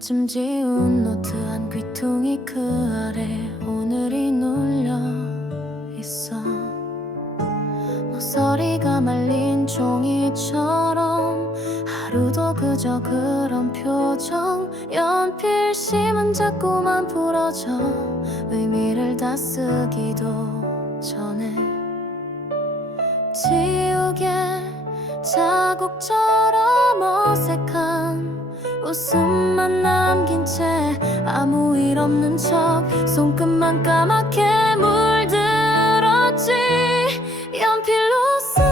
반쯤 지운 노트 한 귀퉁이 그 아래 오늘이 눌려 있어. 모서리가 말린 종이처럼 하루도 그저 그런 표정. 연필심은 자꾸만 부러져 의미를 다 쓰기도 전에. 지우개 자국처럼 어색한 웃음만 남긴 채 아무 일 없는 척 손끝만 까맣게 물들었지. 연필로 쓴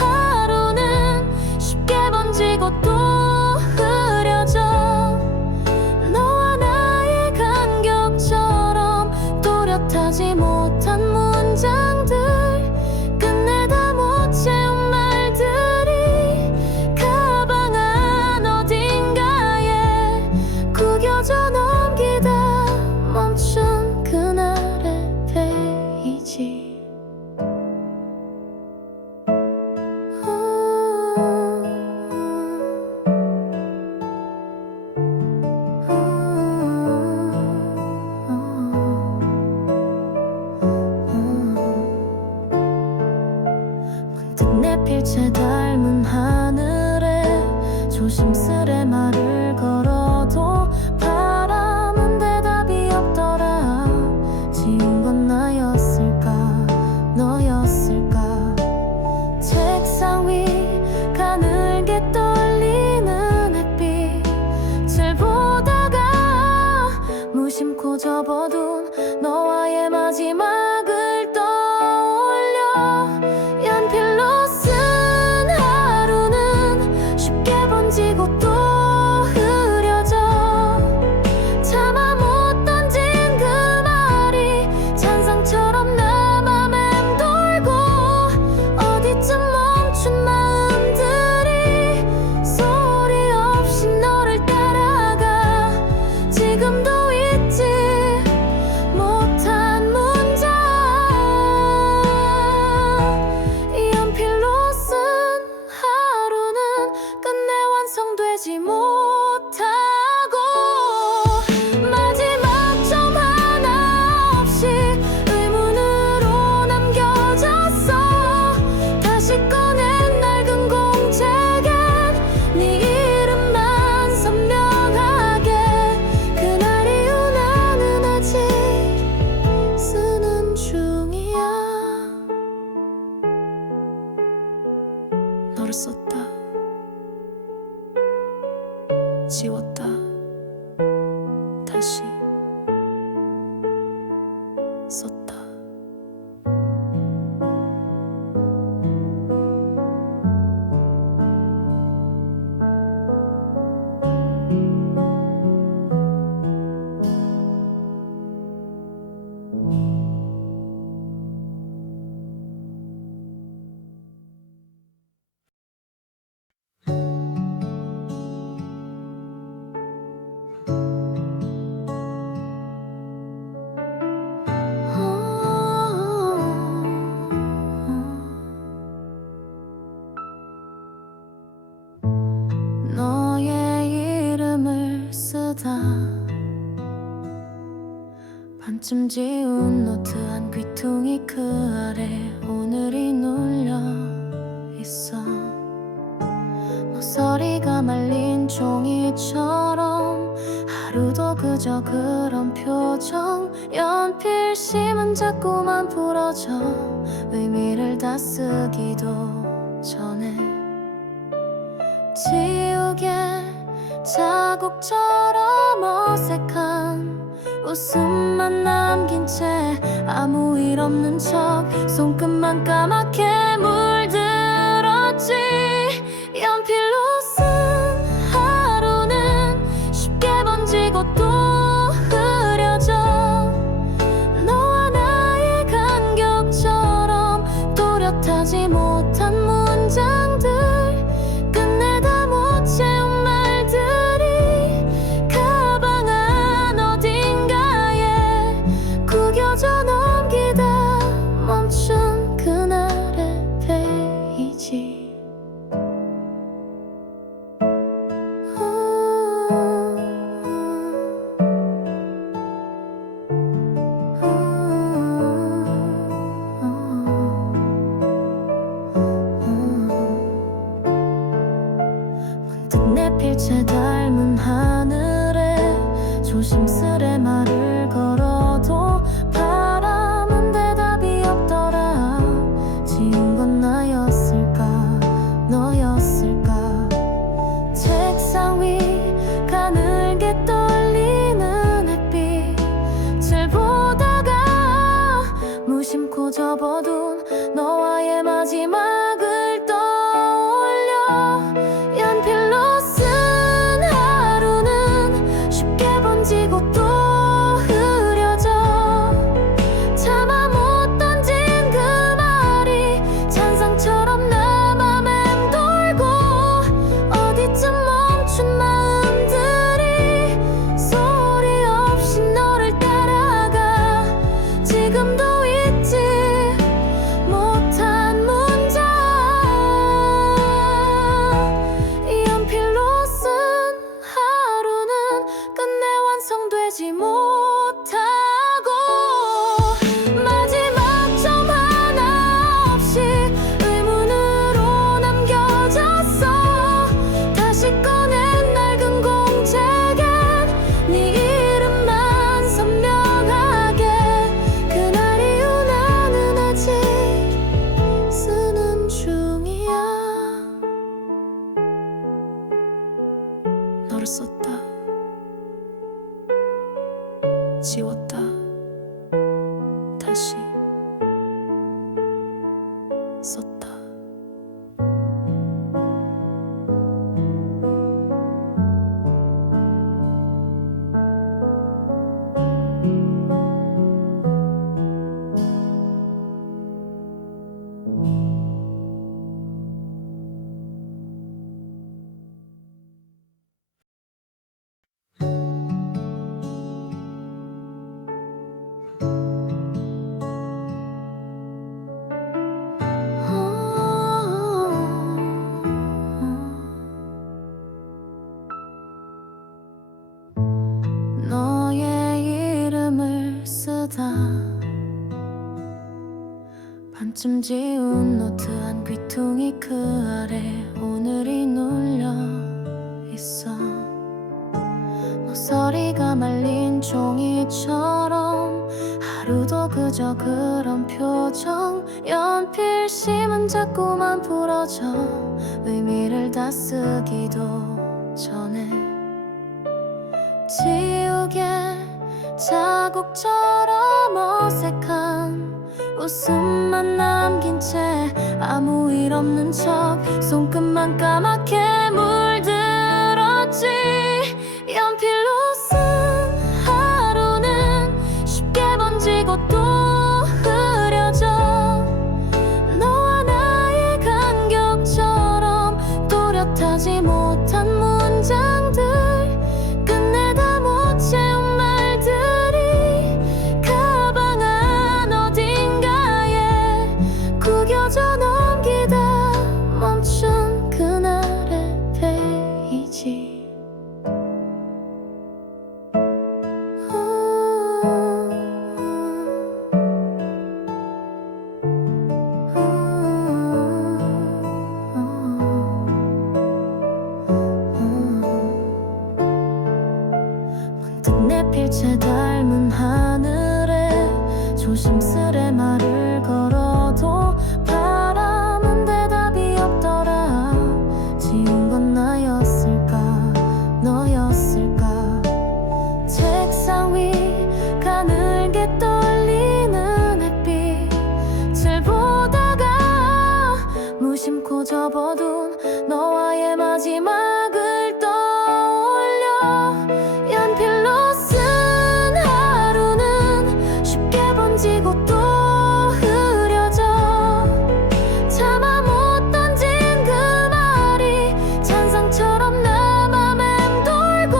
하루는 쉽게 번지고 또 흐려져. 너와 나의 간격처럼 또렷하지 못한 문장들, 끝내 다 못 채운 말들이 가방 안 어딘가에 구겨져 넘기다 멈춘 그날의 페이지. 문득 내 필체 닮은 하늘에 조심스레 말을 걸어도 바람은 대답이 없더라. 지운 건 나였을까 너였을까. 책상 위 가늘게 떨리는 햇빛을 보다가 무심코 접어둔 너와의 마지막을 떠올려. 연필로 쓴 하루는 쉽게 번지고 또 흐려져. 차마 못 던진 그 말이 잔상처럼 남아 맴돌고 어디쯤 멈춘 마음들이 소리 없이 너를 따라가. 지금도 잊지 못한 문장. 연필로 쓴 하루는 끝내 완성되지 못하고 마지막 점 하나 없이 의문으로 남겨졌어. 다시 꺼낸 낡은 공책엔 네 이름만 선명하게. 그날 이후 나는 아직 쓰는 중이야. 너를 썼다 지웠다 다시 썼다. 너의 이름을 쓰다 반쯤 지운 노트 한 귀퉁이 그 아래 오늘이 눌려 있어. 모서리가 말린 종이처럼 하루도 그저 그런 표정. 연필심은 자꾸만 부러져 의미를 다 쓰기도 전에. 지우개 자국처럼 어색한 웃음만 남긴 채 아무 일 없는 척 손끝만 까맣게 물들었지. 연필로 쓴 하루는 쉽게 번지고 또 흐려져. 너와 나의 간격처럼 또렷하지 못한 문장들, 끝내 다 못 채운 말들이 가방 안 어딘가에 구겨져 넘기다 멈춘 그날의 페이지. 지웠다 다시 썼다. 너의 이름을 쓰다 반쯤 지운 노트 한 귀퉁이 그 아래 오늘이 눌려 있어. 모서리가 말린 종이처럼 하루도 그저 그런 표정. 연필심은 자꾸만 부러져 의미를 다 쓰기도 전에 지우개 자국처럼 어색한 웃음만 남긴 채 아무 일 없는 척 손끝만 까맣게 물들었지. 연필로 쓴 하루는 쉽게 번지고 또 흐려져. 너와 나의 간격처럼 또렷하지 못한 문장들 끝내다 못 채운 말들이 가방 안 어딘가에 구겨져 넘기다 멈춘 그날의 페이지. 문득 내 필체 닮은 하늘에 조심스레 말을 걸어도 바람은 대답이 없더라. 지운 건 나였을까 너였을까. 책상 위 가늘게 떨리는 햇빛을 보다가 무심코 접어둔 너와의 마지막을 떠올려. 연필로 쓴 하루는 쉽게 번지고 또 흐려져. 차마 못 던진 그 말이 잔상처럼 내 맘 맴돌고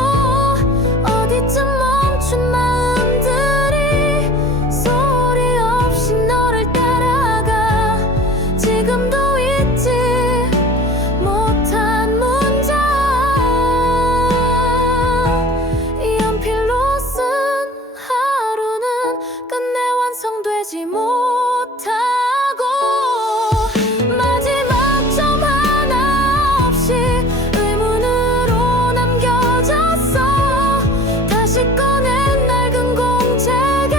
어디쯤 멈춘 마음들이 소리 없이 너를 따라가. 지금도 잊지 못한 문장. 연필로 쓴 하루는 끝내 완성되지 못하고 마지막 점 하나 없이 의문으로 남겨졌어. 다시 꺼낸 낡은 공책엔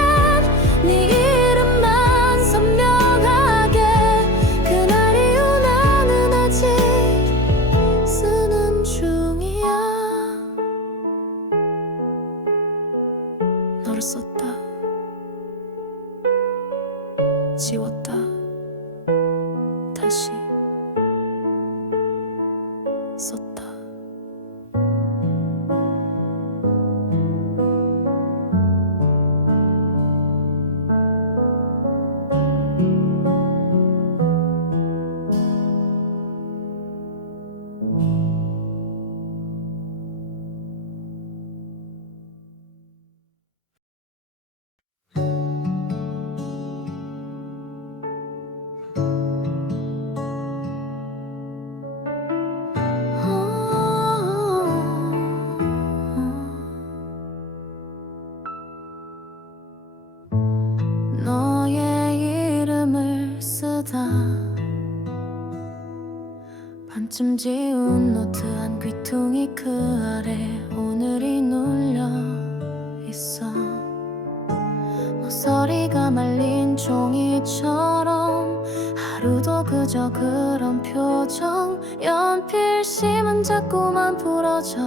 네 이름만 선명하게. 그날 이후 나는 아직 쓰는 중이야. 너를 썼다 지웠다 다시 썼다. 너의 이름을 쓰다 반쯤 지운 노트 한 귀퉁이 그 아래 오늘이 눌려 있어. 모서리가 말린 종이처럼 하루도 그저 그런 표정. 연필심은 자꾸만 부러져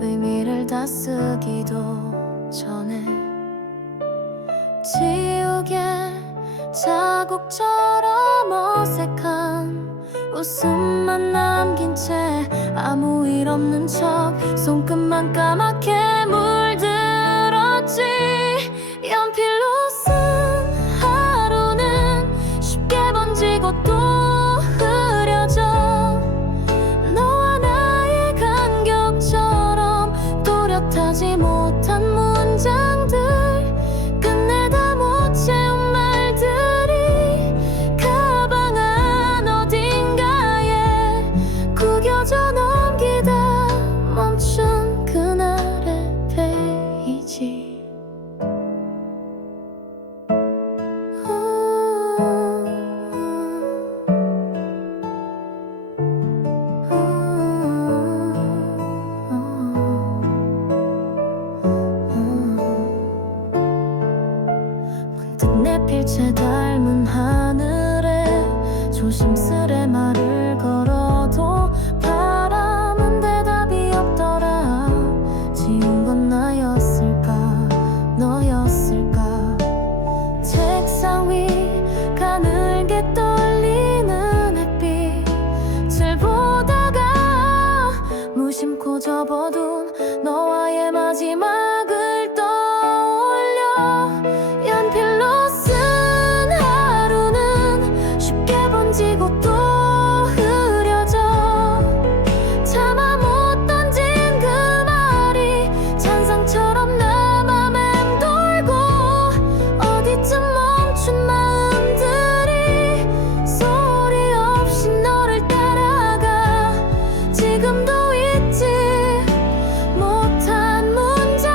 의미를 다 쓰기도 전에 자국처럼 어색한 웃음만 남긴 채 아무 일 없는 척 손끝만 까맣게 물들었지. 연필로 쓴 하루는 쉽게 번지고 또 흐려져. 너와 나의 간격처럼 또렷하지 못한 문장들, 끝내 다 못 채운 말들이 가방 안 어딘가에 구겨져 넘기다 멈춘 그날의 페이지. 내 필체 닮은 하늘에 조심스레 말을 걸어도 바람은 대답이 없더라. 지운 건 나였을까 너였을까. 책상 위 가늘게 떨리는 햇빛을 보다가 무심코 접어둔 너와의 마지막을 떠올려. 연필로 쓴 하루는 쉽게 번지고 또 흐려져. 차마 못 던진 그 말이 찬상처럼 남아 맴돌고, 어디쯤 멈춘 마음들이 소리 없이 너를 따라가. 지금도 잊지 못한 문장,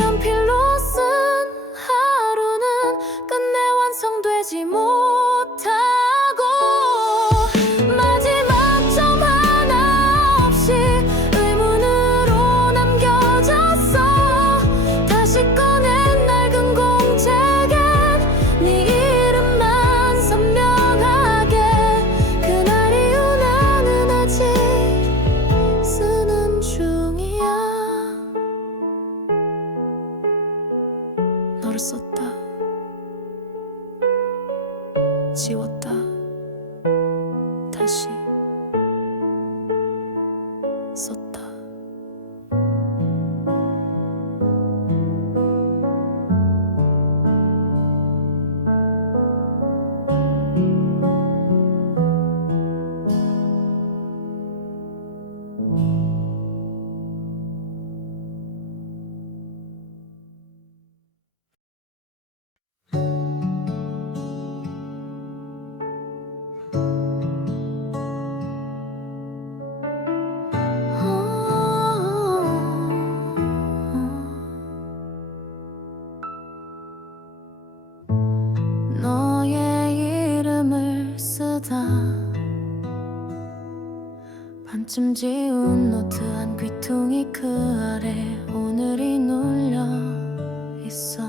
연필로 쓴 하루는 끝내 완성되지 못하고, 마지막 점 하나 없이 의문으로 남겨졌어. 다시 꺼낸 낡은 공책엔 네 이름만 선명하게. 그날 이후 나는 아직 쓰는 중이야. 너를 썼다 지웠다 다시 썼다. 너의 이름을 쓰다 반쯤 지운 노트 한 귀퉁이 그 아래 오늘이 눌려 있어.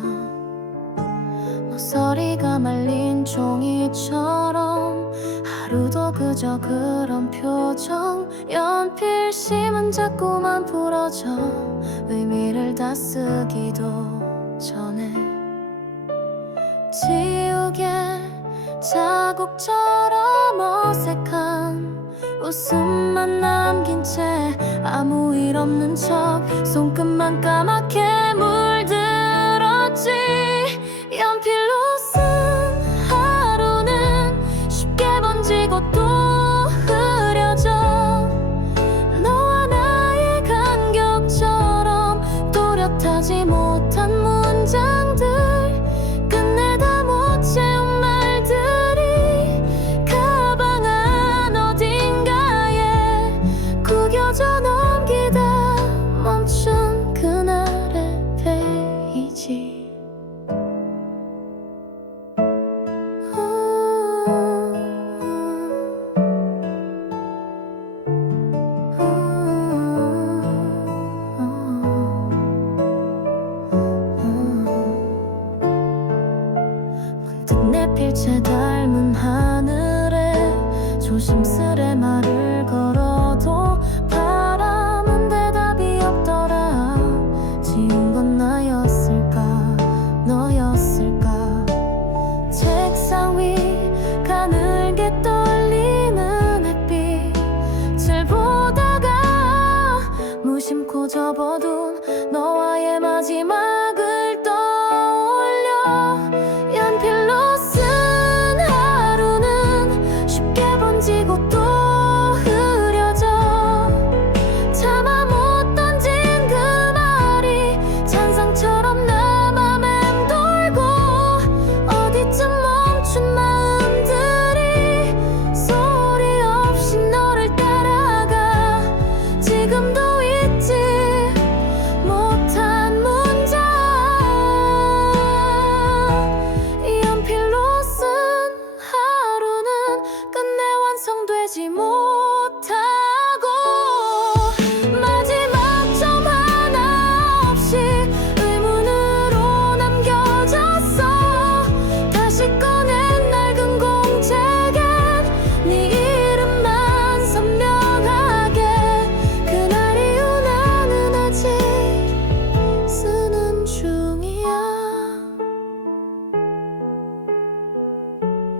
모서리가 말린 종이처럼 하루도 그저 그런 표정. 연필심은 자꾸만 부러져 의미를 다 쓰기도 전에. 지우개 자국처럼 어색한 웃음만 남긴 채 아무 일 없는 척 손끝만 까맣게 물들었지. 연필로 쓴 하루는 쉽게 번지고 또 흐려져. 너와 나의 간격처럼 또렷하지 못한 문장들, 끝내 다 못 채운 말들이 가방 안 어딘가에 구겨져 넘기다 멈춘 그날의 페이지. 내 필체 닮은 하늘에 조심스레 말을 걸어도 바람은 대답이 없더라. 지운 건 나였을까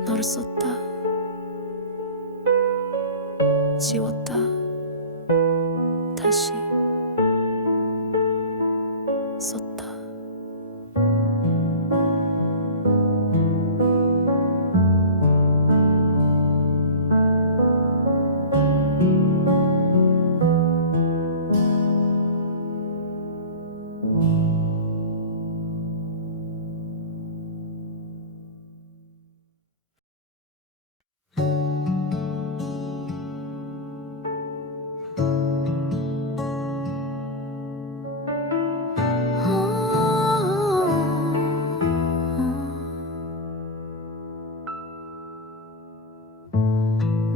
너를 썼다 지웠다 다시 썼다.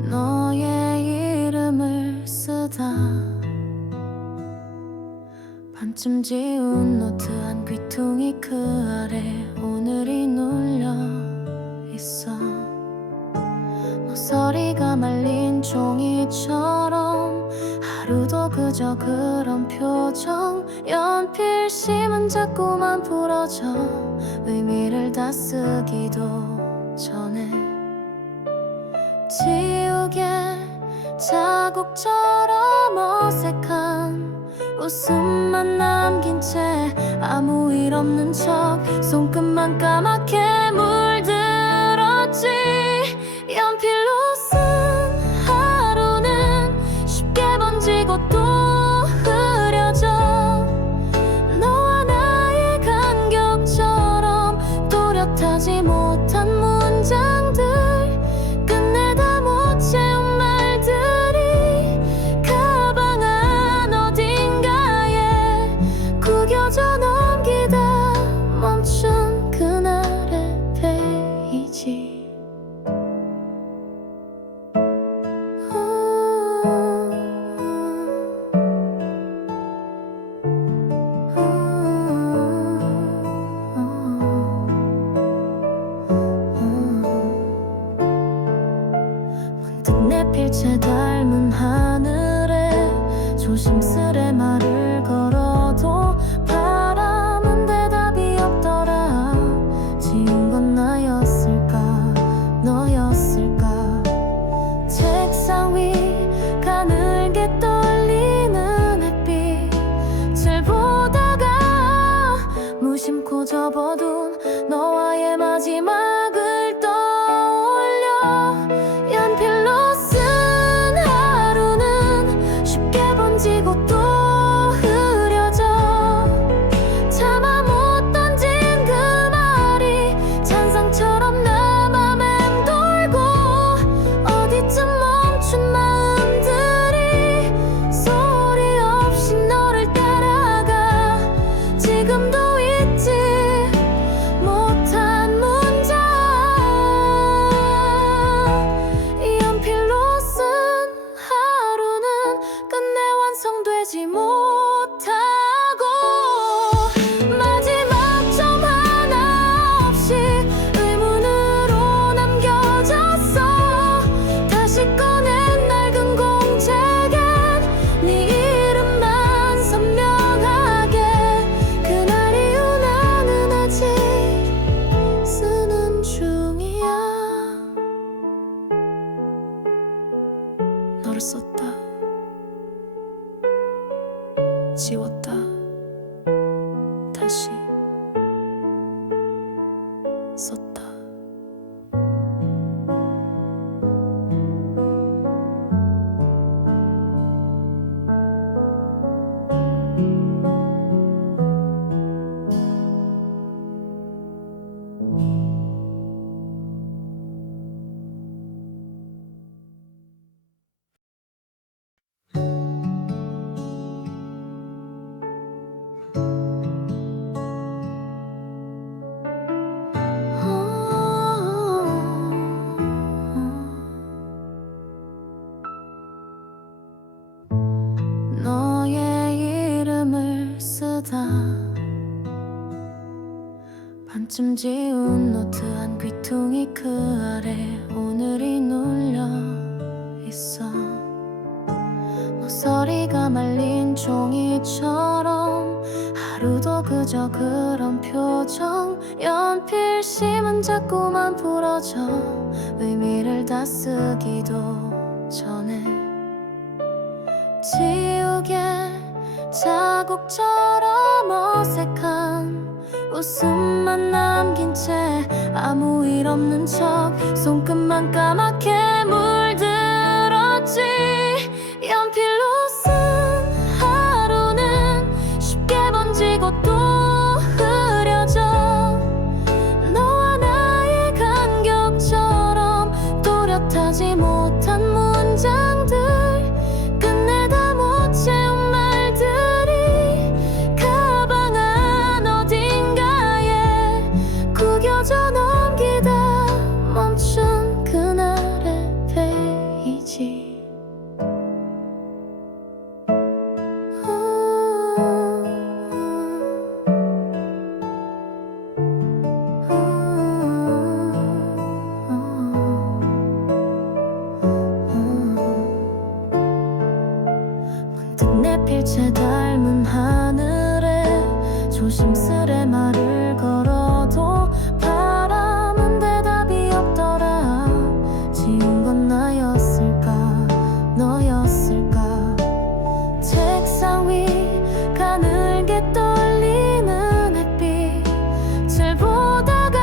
너의 이름을 쓰다 반쯤 지운 노트 한 귀퉁이 그 아래 오늘이 눌려 있어. 모서리가 말린 종이처럼 하루도 그저 그런 표정. 연필심은 자꾸만 부러져 의미를 다 쓰기도 전에 지우개 자국처럼 어색한 웃음만 남긴 채 아무 일 없는 척 손끝만 까맣게 물들었지. 연필로 쓴 하루는 쉽게 번지고 또 흐려져. 너와 나의 간격처럼 또렷하지 못한 문장들 끝내다 못 채운 말들이 가방 안 어딘가에 구겨져 넘기다 멈춘 그날의 페이지. 내 필체 닮은 하늘에 조심스레 말을 걸어도 바람은 대답이 없더라. 지운 건 나였을까 너였을까. 책상 위 가늘게 떨리는 햇빛을 보다가 무심코 접어둔 너와의 마지막을 떠올려. 연필로 쓴 하루는 쉽게 번지고 또 흐려져. 참아 못 던진 그 말이 잔상처럼 내 맘 맴돌고 어디쯤 멈춘 마음들이 소리 없이 너를 따라가. 지금도 잊지 못한 문장. 연필로 쓴 하루는 끝내 완성되지 못하고 마지막 점 하나 없이 의문으로 남겨졌어. 다시 꺼낸 낡은 공책엔 네 이름만 선명하게. 그날 이후 나는 아직 쓰는 중이야. 너를 썼다 지웠다 다시 썼다. 너의 이름을 쓰다 반쯤 지운 노트 한 귀퉁이 그 아래 오늘이 눌려 있어. 모서리가 말린 종이처럼 하루도 그저 그런 표정. 연필 연필심은 자꾸만 부러져 의미를 다 쓰기도 전에 지우개 자국처럼 어색한 웃음만 남긴 채 아무 일 없는 척 손끝만 까맣게 물들었지. 연필로 쓴 하루는 쉽게 번지고 또 흐려져. 너와 나의 간격처럼 또렷하지 못한 문장들, 끝내 다 못 채운 말들이 가방 안 어딘가에 구겨져 넘기다 멈춘 그날의 페이지. 문득 내 필체 닮은 하늘에 조심스레 말을 걸어도 바람은 대답이 없더라. 지운 건 나였을까 너였을까. 책상 위 가늘게 떨리는 햇빛을 보다가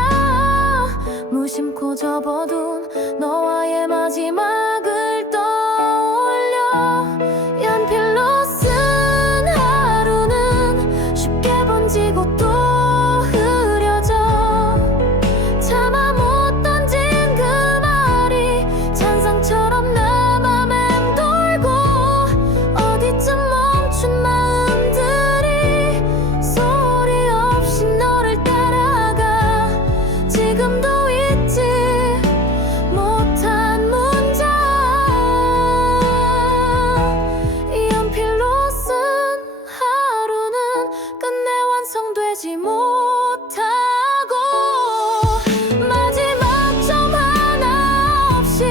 무심코 접어둔 너와의 마지막을 떠올려. 연필로 쓴 하루는 쉽게 번지고 또 흐려져. 차마 못 던진 그 말이 잔상처럼 남아 맴돌고, 어디쯤 멈춘 마음들이 소리 없이 너를 따라가. 지금도 잊지 못한 문장, 연필로 쓴 하루는 끝내 완성되지 못하고 마지막 점 하나 없이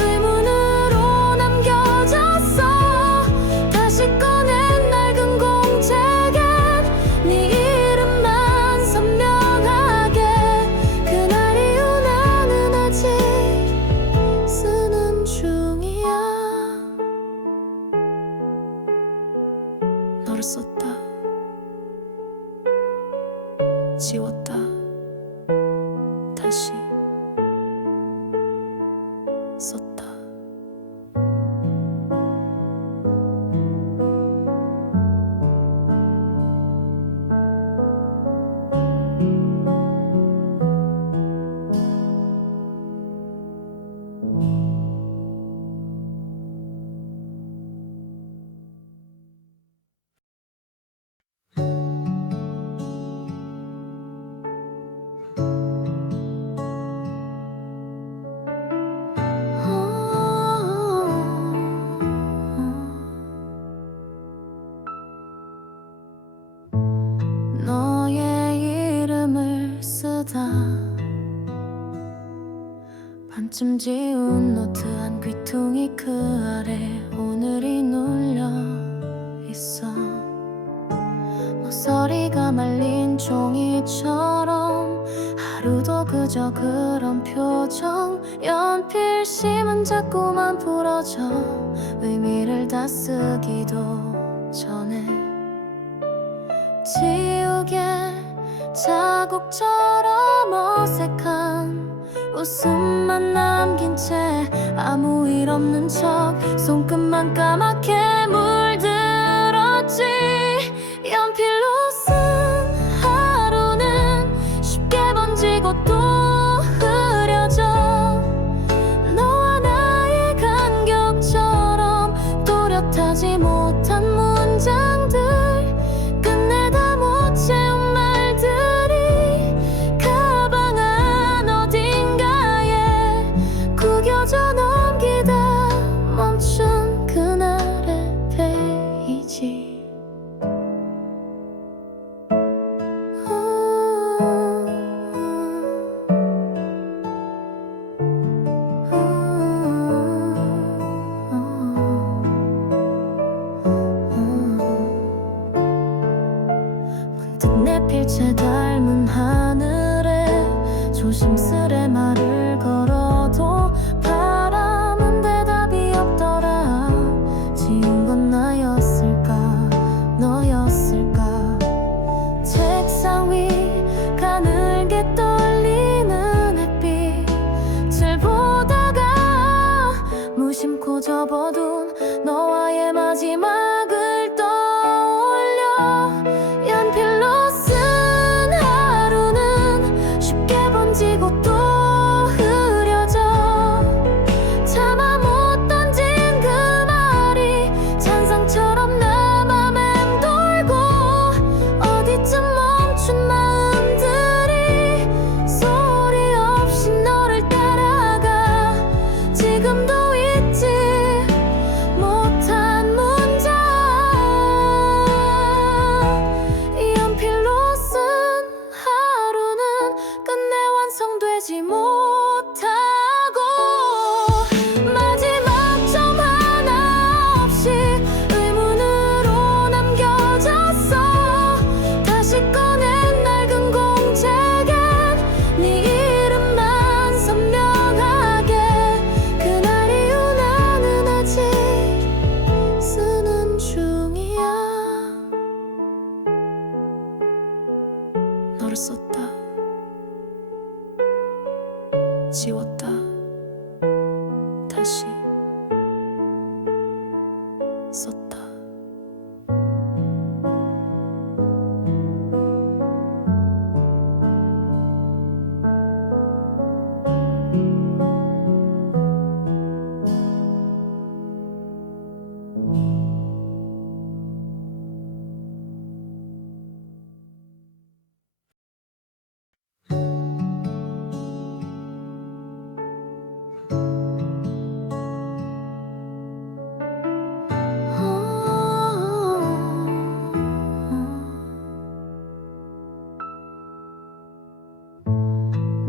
의문으로 남겨졌어. 다시 꺼낸 낡은 공책엔 네 이름만 선명하게. 그날 이후 나는 아직 쓰는 중이야. 너를 썼다 지웠다 다시 썼다. 너의 이름을 쓰다 반쯤 지운 노트 한 귀퉁이 그 아래 오늘이 눌려 있어. 모서리가 말린 종이처럼 하루도 그저 그런 표정. 연필심은 자꾸만 부러져 의미를 다 쓰기도 전에 지우개 자국처럼 어색한 웃음만 남긴 채 아무 일 없는 척 손끝만 까맣게 물들었지. 연필로 쓴 하루는 쉽게 번지고 또 흐려져. 너와 나의 간격처럼 또렷하지 못한 문장들, 끝내 다 못 채운 말들이 가방 안 어딘가에 구겨져 넘기다 멈춘 그날의 페이지. 문득 내 필체 닮은 하늘에 심고 접어둔 너와의 마지막을 떠올려 연필로 쓴 하루는 쉽게 번지고 또 흐려져 차마 못 던진 그 말이 잔상처럼 내 맘에 맴돌고 어디쯤 멈춘 마음들이 소리 없이 너를 따라가 지금도 잊지 못한 문장 연필로 쓴 하루는 끝내 완성되지 못하고 마지막 점 하나 없이 의문으로 남겨졌어 다시 꺼낸 낡은 공책엔 네 이름만 선명하게 그날 이후 나는 아직 쓰는 중이야 너를 썼다 지웠다 다시 썼다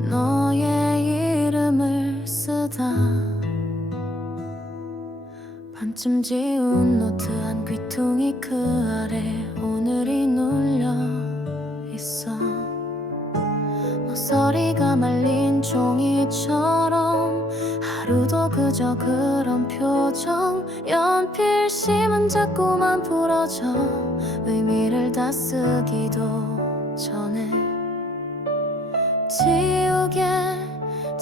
너의 이름을 쓰다 반쯤 지운 노트 한 귀퉁이 그 아래 오늘이 눌려 있어 모서리가 말린 종이처럼 하루도 그저 그런 표정 연필심은 자꾸만 부러져 의미를 다 쓰기도 전에 지우개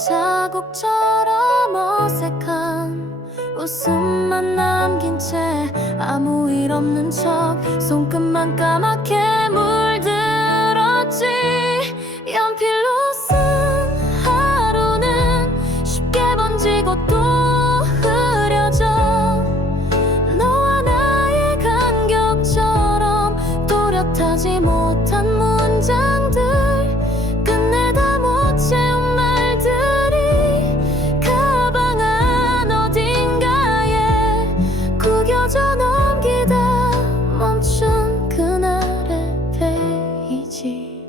자국처럼 어색한 웃음만 남긴 채 아무 일 없는 척 손끝만 까맣게 물들었지 연필로 쓴 하루는 쉽게 번지고 또 흐려져 너와 나의 간격처럼 또렷하지 못한 문장들 끝내 다 못 채운 말들이 가방 안 어딘가에 구겨져 넘기다 멈춘 그날의 페이지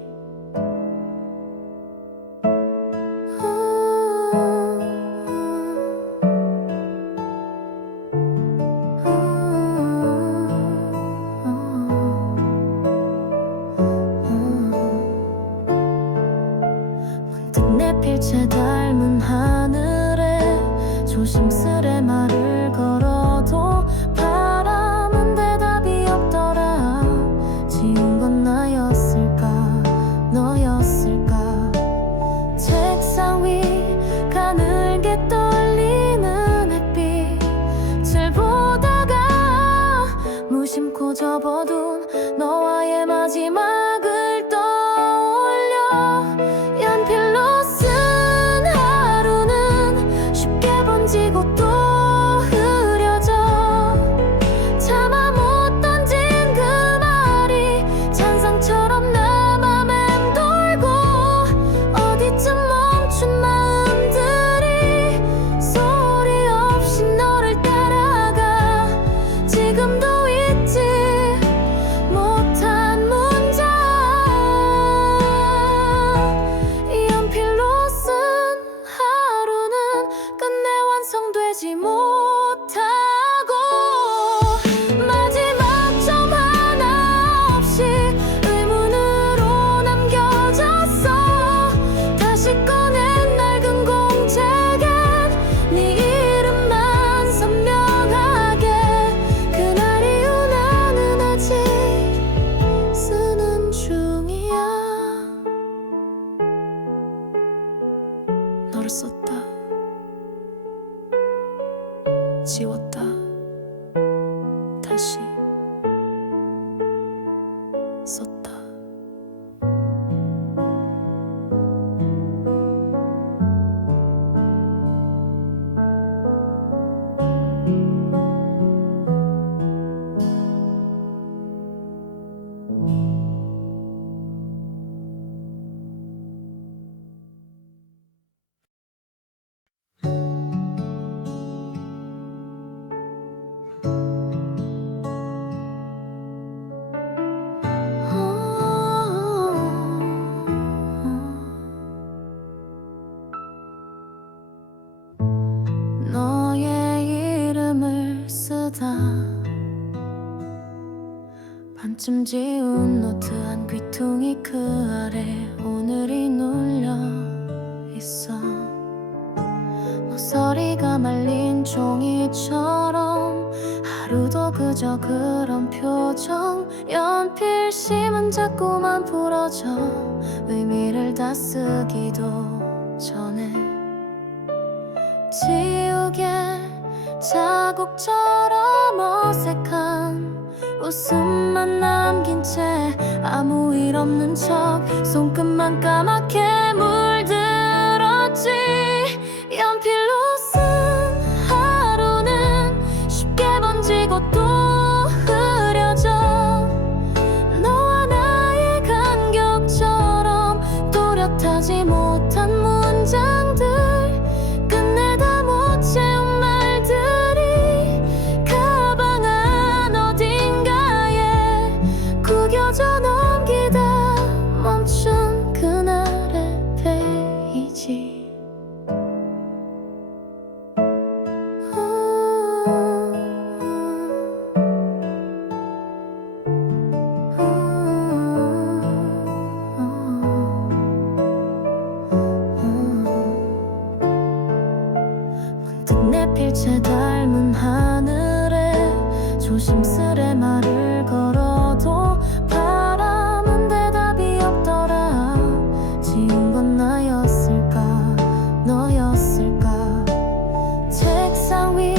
지웠다 다시 썼다. 너의 이름을 쓰다 반쯤 지운 노트 한 귀퉁이 그 아래 오늘이 눌려 있어. 모서리가 말린 종이처럼 하루도 그저 그런 표정. 연필심은 자꾸만 부러져 의미를 다 쓰기도 전에 지우개 자국처럼 어색한 웃음만 남긴 채 아무 일 없는 척 손끝만 까맣게 물들었지. 연필로 쓴 하루는 쉽게 번지고 또 흐려져. 너와 나의 간격처럼 또렷하지 못한 문장들 끝내 다 못 채운 말들이 가방 안 어딘가에 구겨져 넘기다 멈춘 그날의 페이지. 내 필체 닮은 하늘에 조심스레 말을 걸어도 바람은 대답이 없더라. 지운 건 나였을까 너였을까. 책상 위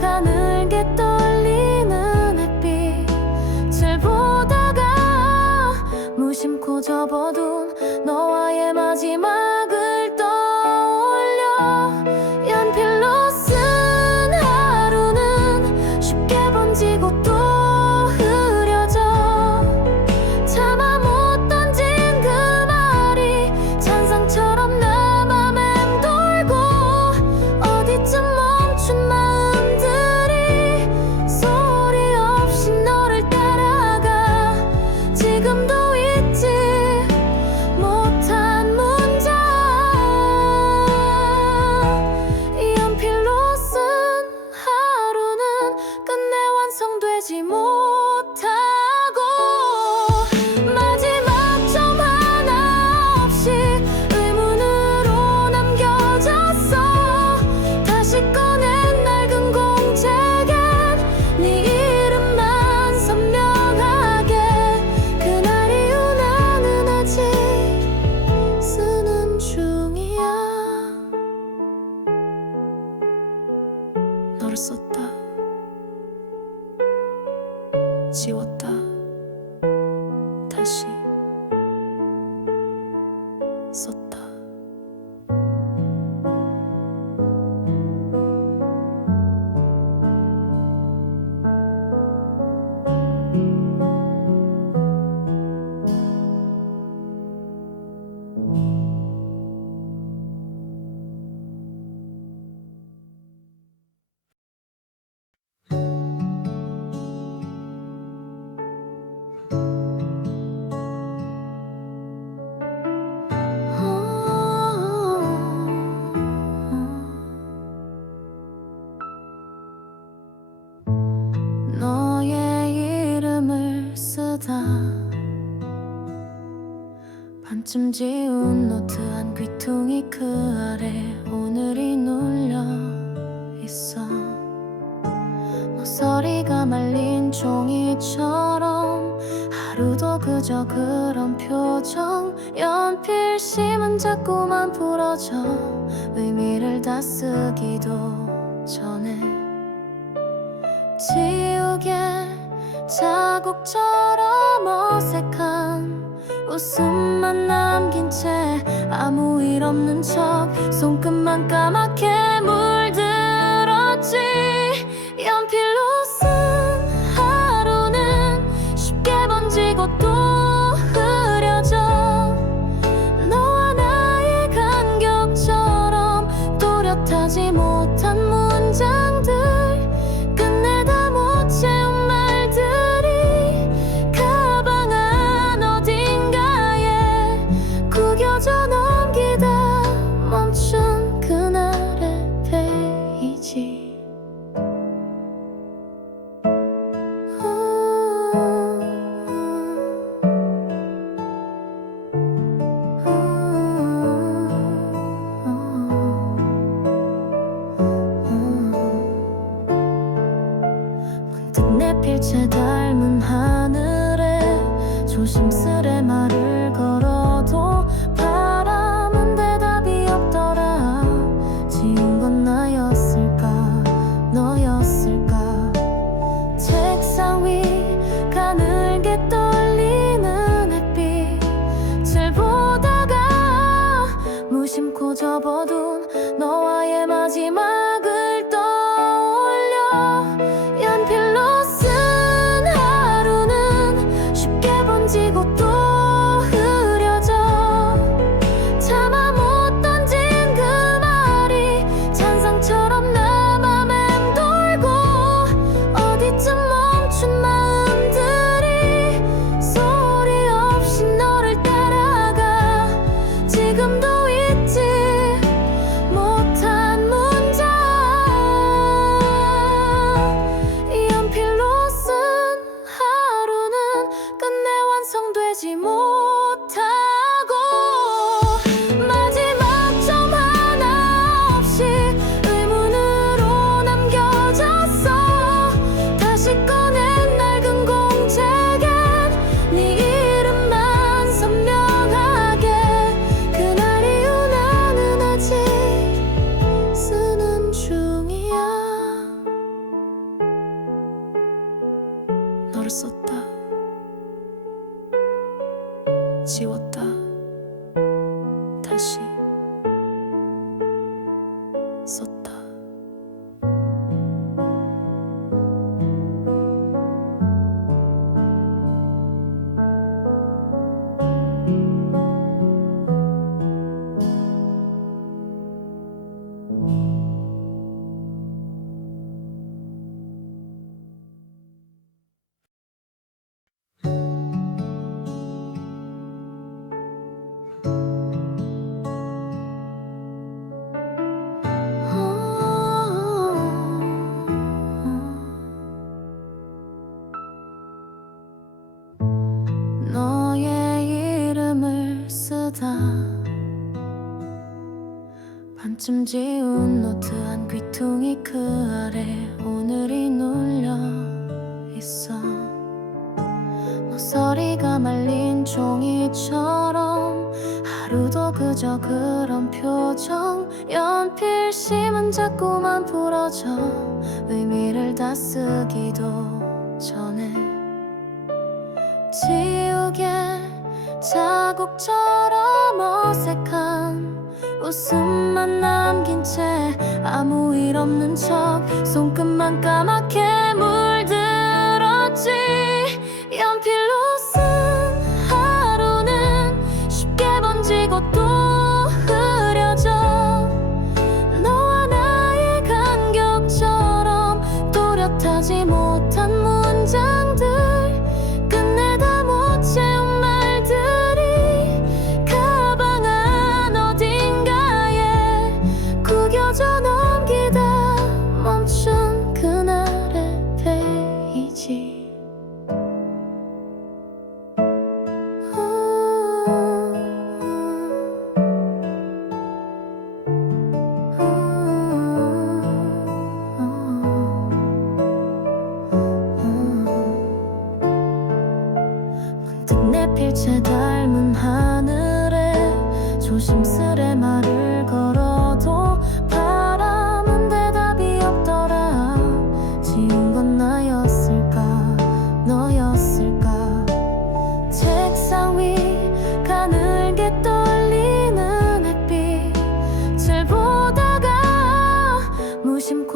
가늘게 떨리는 햇빛을 보다가 무심코 접어둔 너와의 마지막을 떠올려. 연필로 쓴 하루는 쉽게 번지고 또 흐려져. 차마 못 던진 그 말이 잔상처럼 남아 맴돌고 어디쯤 멈춘 마음들이 소리 없이 너를 따라가. 지금도 잊지 못한 문장. 연필로 쓴 하루는 끝내 완성되지 못하고 마지막 점 하나 없이 의문으로 남겨졌어. 다시 꺼낸 낡은 공책엔 네 이름만 선명하게. 그날 이후 나는 아직 쓰는 중이야. 너를 썼다 지웠다 다시 썼다. 너의 이름을 쓰다 반쯤 지운 노트 한 귀퉁이 그 아래 오늘이 눌려 있어. 모서리가 말린 종이처럼 하루도 그저 그런 표정. 연필심은 자꾸만 부러져 의미를 다 쓰기도 전에 지우개 자국처럼 어색한 웃음만 남긴 채 아무 일 없는 척 손끝만 까맣게 물들었지. 연필로 쓴 하루는 쉽게 번지고 또 흐려져. 너와 나의 간격처럼 또렷하지 못한 문장들, 끝내 다 못 채운 말들이 가방 안 어딘가에 구겨져 넘기다 멈춘 그날의 페이지. 문득 내 필체 닮은 하늘에 조심스레 말을 걸어도 바람은 대답이 없더라. 지운 건 나였을까 너였을까. 책상 위 가늘게 떨리는 햇빛을 보다가 무심코 접어둔 너와의 마지막을 떠올려. 연필로 쓴 하루는 쉽게 번지고 또 흐려져. 차마 못 던진 그 말이 잔상처럼 남아 맴돌고, 어디쯤 멈춘 마음들이 소리 없이 너를 따라가. 지금도 잊지 못한 문장, 연필로 쓴 하루는 끝내 완성되지 못하고, 마지막 점 하나 없이 의문으로 남겨졌어. 다시 꺼낸 낡은 공책엔 네 이름만 선명하게. 그날 이후 나는 아직 쓰는 중이야. 너를 썼다 지웠다 다시 썼다. 너의 이름을 쓰다 반쯤 지운 노트 한 귀퉁이 그 아래 오늘이 눌려 있어. 모서리가 말린 종이처럼 하루도 그저 그런 표정. 연필심은 자꾸만 부러져 의미를 다 쓰기도 전에. 지우개 자국처럼 어색한 웃음만 남긴 채 아무 일 없는 척 손끝만 까맣게 물들었지. 연필로 쓴 하루는 쉽게 번지고 또 흐려져. 너와 나의 간격처럼 또렷하지 못한 문장들, 끝내 다 못 채운 말들이 가방 안 어딘가에 구겨져 넘기다 멈춘 그날의 페이지.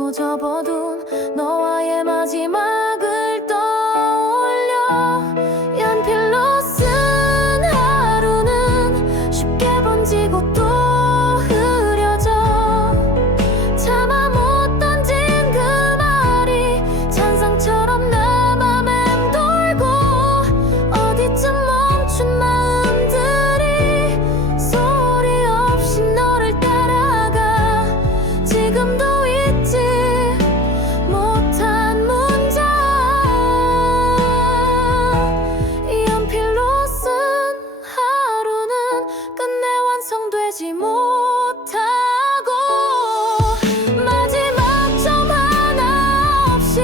무심코 접어둔 너와의 마지막을 떠올려 연필로 쓴 하루는 쉽게 번지고 또 흐려져 차마 못 던진 그 말이 찬상처럼 내 맘에 맴돌고 어디쯤 멈춘 마음들이 소리 없이 너를 따라가 지금도 잊지 못한 문장 연필로 쓴 하루는 끝내 완성되지 못하고 마지막 점 하나 없이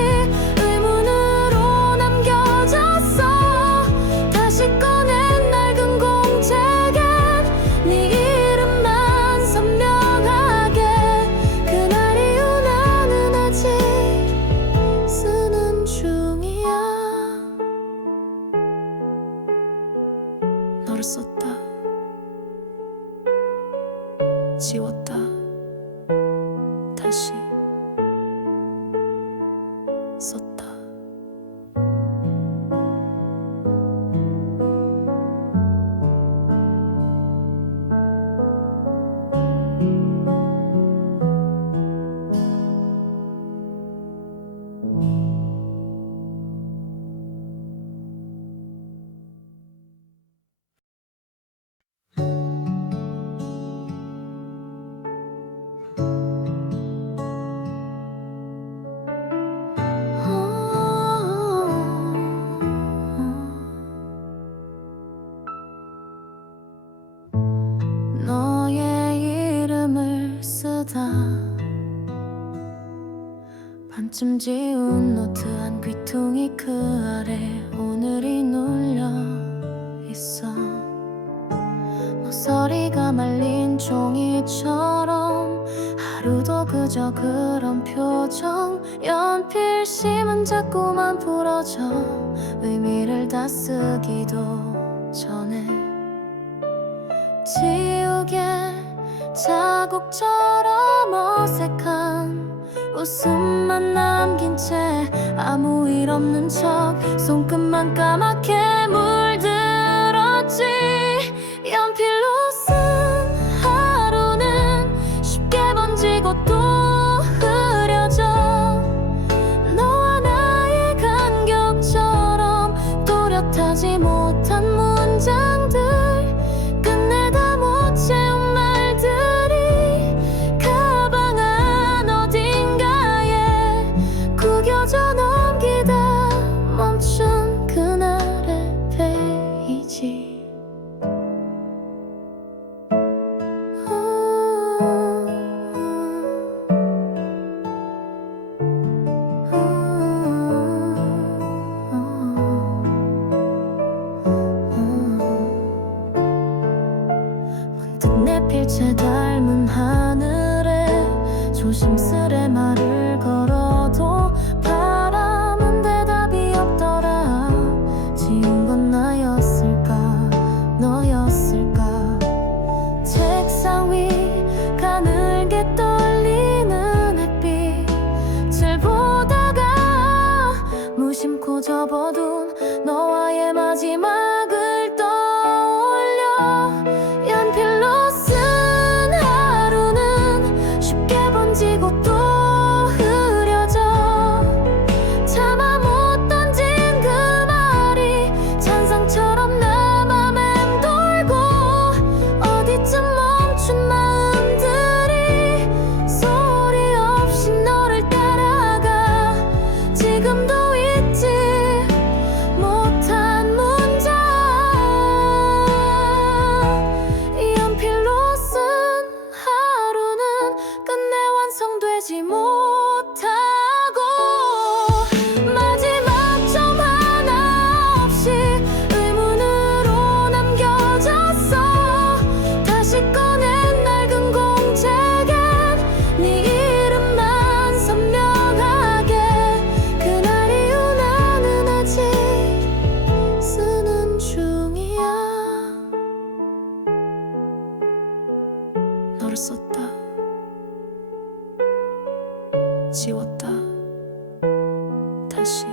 의문으로 남겨졌어 다시 꺼낸 낡은 공책엔 네 이름만 선명하게 그날 이후 나는 아직 쓰는 중이야 너를 썼다 지웠다 다시 썼다 너의 이름을 쓰다 반쯤 지운 노트 한 귀퉁이 그 아래 오늘이 눌려 있어 모서리가 말린 종이처럼 하루도 그저 그런 표정 연필 심은 자꾸만 부러져 의미를 다 쓰기도 전에 지우개 자국처럼 어색한 웃음만 남긴 채 아무 일 없는 척 손끝만 까맣게 물들었지 연필로 쓴 하루는 쉽게 번지고 또 흐려져 너와 나의 간격처럼 또렷하지 못한 문장들 끝내 다 못 채운 말들이 가방 안 어딘가에 구겨져 넘기다 멈춘 그날의 페이지 문득 내 필체 닮은 하늘에 조심스레 말을 걸어도 바람은 대답이 없더라 지운 건 나였을까 너였을까 책상 위 가늘게 떨리는 햇빛을 보다가 무심코 접어둔 너와의 마지막을 떠올려 연필로 쓴 하루는 쉽게 번지고 또 흐려져 차마 못 던진 그 말이 찬상처럼 내 맘에 맴돌고 어디쯤 멈춘 마음들이 소리 없이 너를 따라가 지금도 잊지 못한 문장 연필로 쓴 하루는 끝내 완성되지 못하고 마지막 점 하나 없이 의문으로 남겨졌어 다시 꺼낸 낡은 공책엔 네 이름만 선명하게 그날 이후 나는 아직 쓰는 중이야 너를 썼다 지웠다 다시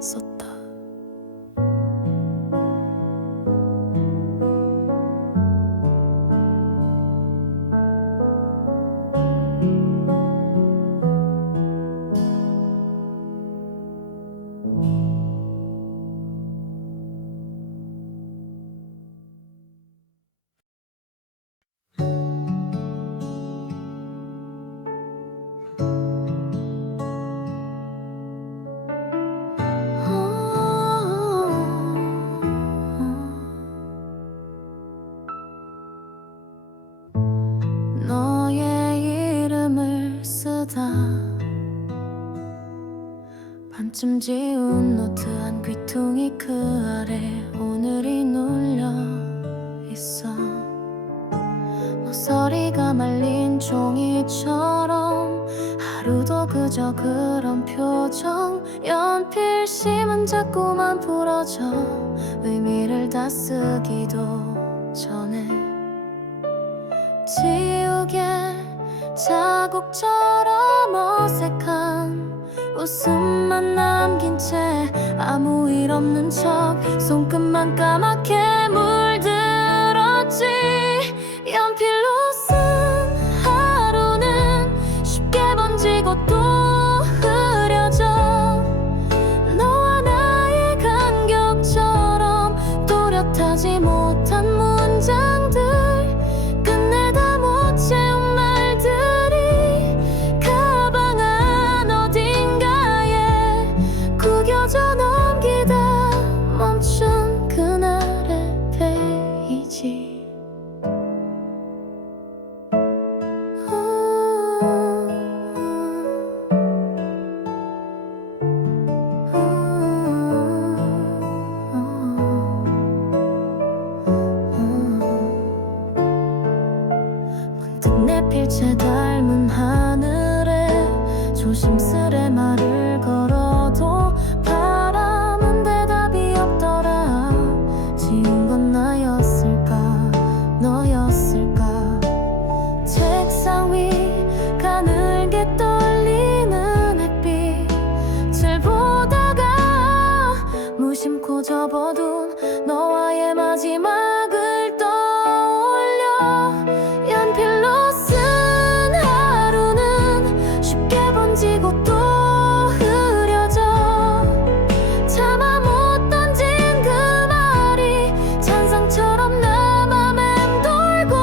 썼다. 너의 이름을 쓰다 반쯤 지운 노트 한 귀퉁이 그 아래 오늘이 눌려 있어. 모서리가 말린 종이처럼 하루도 그저 그런 표정. 연필심은 자꾸만 부러져 의미를 다 쓰기도 전에 지우개 자국처럼 어색한 웃음만 남긴 채 아무 일 없는 척 손끝만 까맣게 물들었지. 연필로 쓴 하루는 쉽게 번지고 또 흐려져. 너와 나의 간격처럼 또렷하지 못한 문장들 끝내 다 못 채운 말들이 가방 안 어딘가에 구겨져 넘기다 멈춘 그날의 페이지. 내 필체 닮은 하늘에 조심스레 말을 걸어도 바람은 대답이 없더라. 지운 건 나였을까 너였을까. 책상 위 가늘게 떨리는 햇빛을 보다가 무심코 접어둔 너와의 마지막을 떠올려. 연필로 쓴 하루는 쉽게 번지고 또 흐려져. 차마 못 던진 그 말이 잔상처럼 남아 맴돌고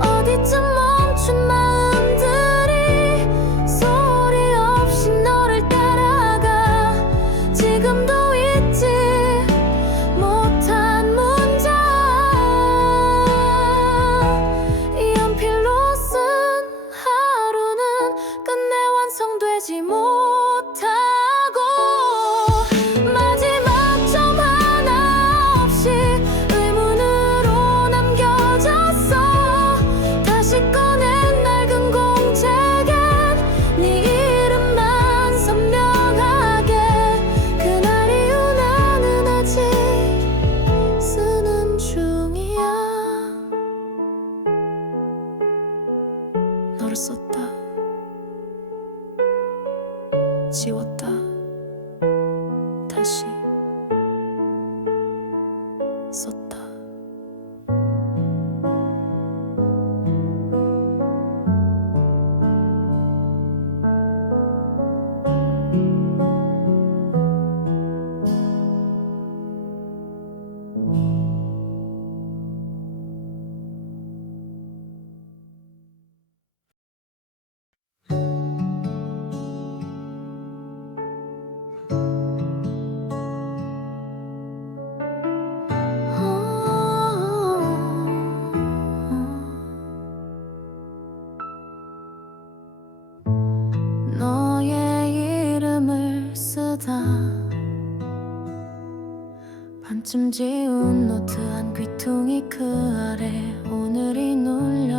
어디쯤 멈춘 마음들이 소리 없이 너를 따라가. 지금도 잊지 못한 문장. 연필로 쓴 하루는 끝내 완성되지 못하고 마지막 점 하나 없이 의문으로 남겨졌어. 다시 꺼낸 낡은 공책엔 네 이름만 선명하게. 그날 이후 나는 아직 쓰는 중이야. 너를 썼다 지웠다 다시 썼다. 너의 이름을 쓰다 반쯤 지운 노트 한 귀퉁이 그 아래 오늘이 눌려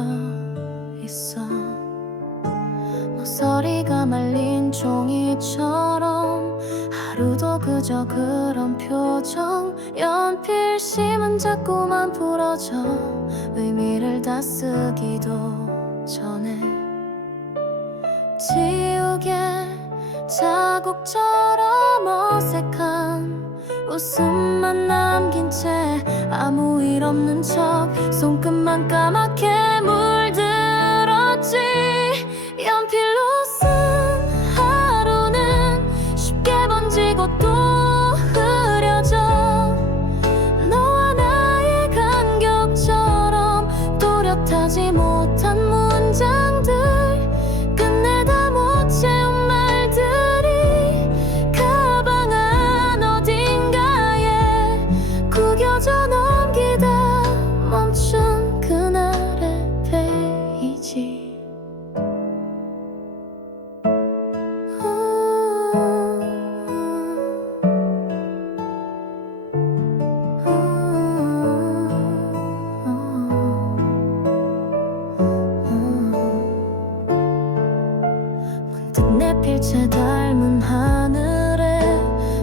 있어. 모서리가 말린 종이처럼 하루도 그저 그런 표정. 연필심은 자꾸만 부러져 의미를 다 쓰기도 전에 자국처럼 어색한 웃음만 남긴 채 아무 일 없는 척 손끝만 까맣게 물들었지. 연필로 쓴 하루는 쉽게 번지고 또 흐려져. 너와 나의 간격처럼 또렷하지 못한 문장들, 끝내다 못 채운 말들이 가방 안 어딘가에 구겨져 넘기다 멈춘 그날의 페이지. 문득 내 필체 닮은 하늘에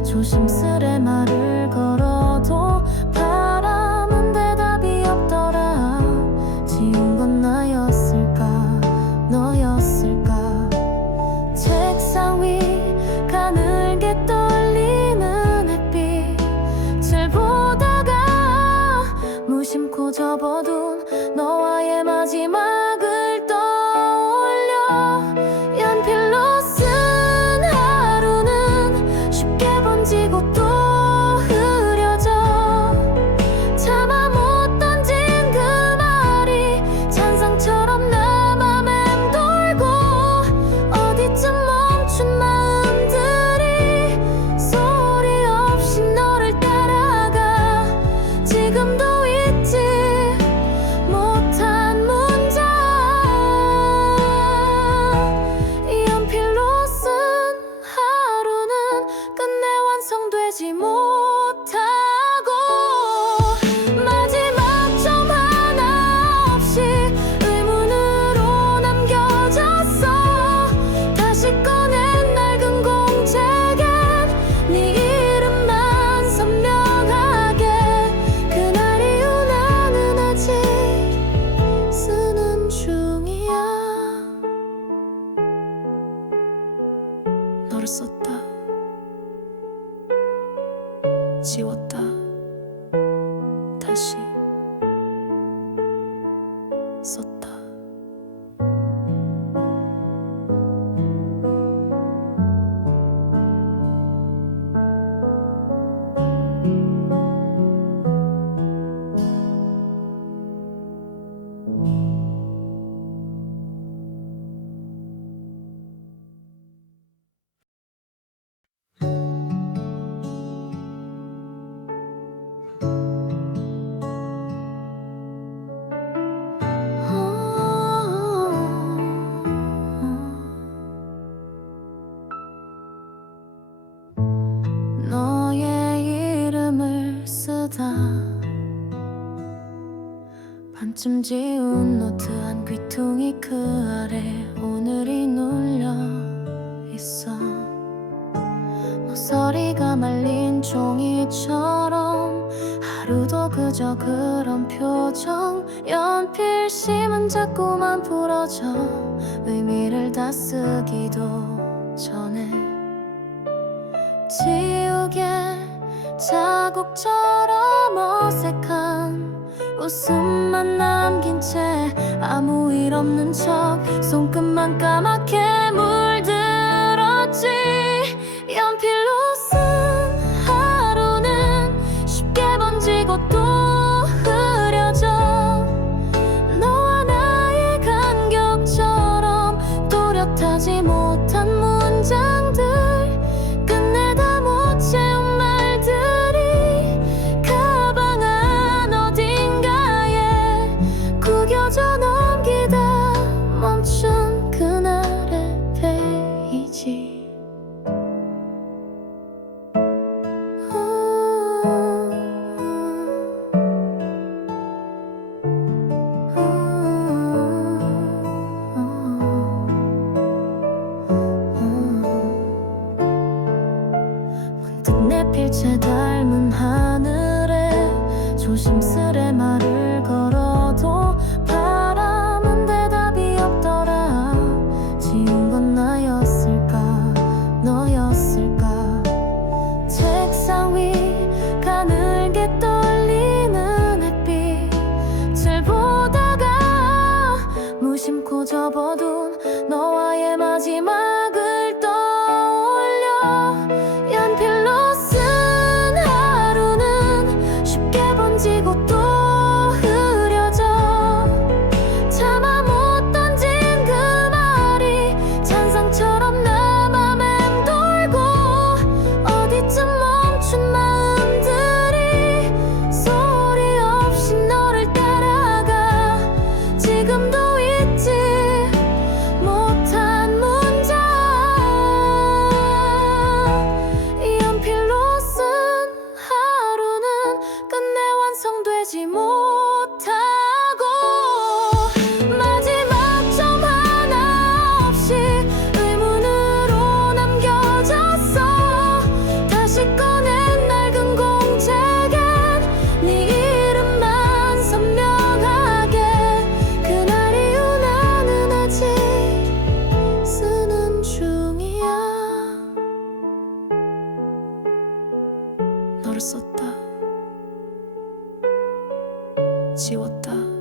조심스레 말을 걸어도 바람은 대답이 없더라. 지운 건 나였을까 너였을까. 책상 위 가늘게 떨리는 햇빛을 보다가 무심코 접어둔 너와의 마지막을 떠올려. 연필로 쓴 하루는 쉽게 번지고 또 흐려져. 차마 못 던진 그 말이 잔상처럼 남아 맴돌고, 어디쯤 멈춘 마음들이 소리 없이 너를 따라가. 지금도 잊지 못한 문장, 연필로 쓴 하루는 끝내 완성되지 못하고 마지막 점 하나 없이 의문으로 남겨졌어. 다시 꺼낸 낡은 공책엔 네 이름만 선명하게. 그날 이후 나는 아직 쓰는 중이야. 너를 썼다, 지웠다, 다시 썼다. 너의 이름을 쓰다 반쯤 지운 노트 한 귀퉁이 그 아래 오늘이 눌려 있어. 모서리가 말린 종이처럼 하루도 그저 그런 표정. 연필심은 자꾸만 부러져 의미를 다 쓰기도 전에. 지우개 자국처럼 어색한 웃음만 남긴 채 아무 일 없는 척 손끝만 까맣게 물들었지. 연필로 쓴 하루는 쉽게 번지고 또 흐려져. 너와 나의 간격처럼 또렷하지 못한 문장들, 끝내다 못 채운 말들이 가방 안 어딘가에 구겨져 넘기다 멈춘 그날의 페이지. 무심코 접어둔 너와의 마지막을 떠올려 연필로 쓴 하루는 쉽게 번지고 또 흐려져 차마 못 던진 그 말이 잔상처럼 내 맘에 맴돌고 어디쯤 멈춘 마음들이 소리 없이 너를 따라가 지금도 잊지 못한 문장 이 연필로 쓴 하루는 끝내 완성되지 못하고 마지막 점 하나 없이 의문으로 남겨졌어 다시 꺼낸 낡은 공책엔 네 이름만 선명하게 그날 이후 나는 아직 쓰는 중이야 너를 썼다 지웠다